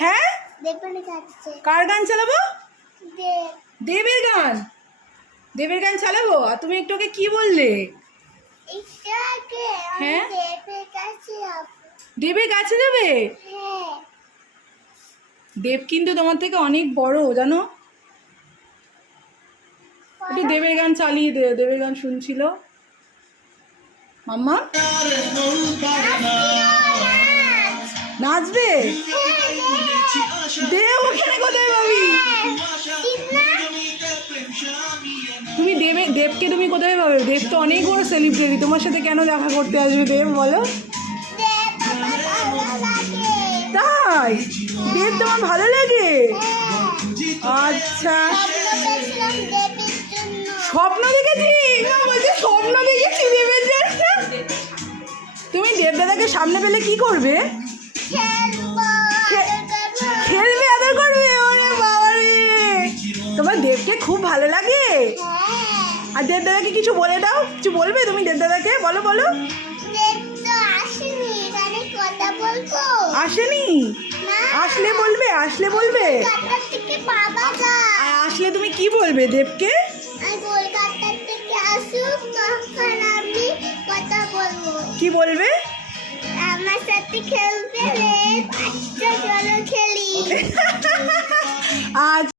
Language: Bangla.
হ্যাঁ, কার গান চালাবো? দেবের গান। দেবের গান চালাবো। আর তুমি একটু ওকে কি বললে? হ্যাঁ, দেবের কাছে যাবে। দেব কিন্তু তোমার থেকে অনেক বড়, জানো। একটু দেবের গান চালিয়ে দে, দেবের গান শুনছিল মাম্মা। নাচবে? দেব ওখানে কোথায় পাবি? তুমি দেবকে তুমি কোথায় পাবে? দেব তো অনেক বড় সেলিব্রিটি, তোমার সাথে কেন দেখা করতে আসবে দেব, বলো? তাই? দেব তোমার ভালো লাগে? আচ্ছা, স্বপ্ন দেখেছি? বলছি স্বপ্ন দেখেছি দেবের জন্য। তুমি দেব দাদাকে সামনে পেলে কি করবে? খেলবে, আদর করবে? ওরে বাবা রে, তোমার দেবকে খুব ভালো লাগে। আর দেব দাদাকে কিছু বলে দাও, কিছু বলবে তুমি দেব দাদাকে? বলো বলো। আসেনি? আসলে বলবে, আসলে বলবে। আসলে তুমি কি বলবে দেবকে? কি বলবে? আমার সাথে খেলবে, চলো খেলি। আজ